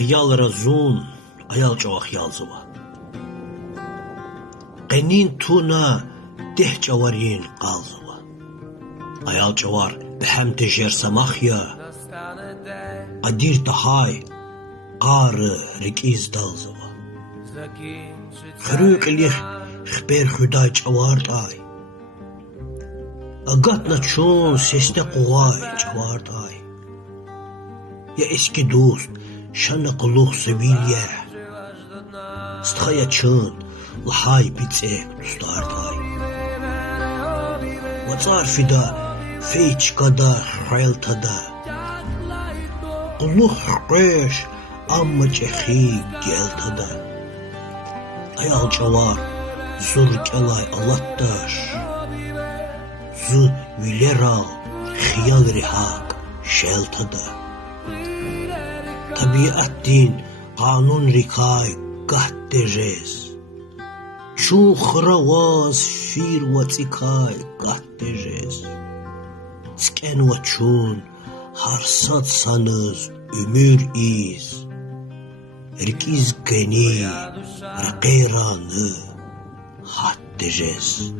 خیال رزون ایال جوا خیال زوا قنین تونا ده جوارین قال زوا ایال جوار بهم تجر سماخیا قدیر تهای قار رکیز دال زوا خروق لیخ خبر خدای جوار تای اگات نچون سسته قوای جوار تای یا eski dost şanı quluq sevilye stxaya çın lahay bitsek dostlar tay vatsar fida feyçkada hayaltada quluq qeş amma çexi geltada ayal çavar zur kelay allattaş zu vileral xiyal rihak şeltada tabiat din kanun rikay gahtejez çun xravaz fir vatsikay gahtejez sken ve çun harsat sanız ömür iz rikiz geni raqeyranı hattejez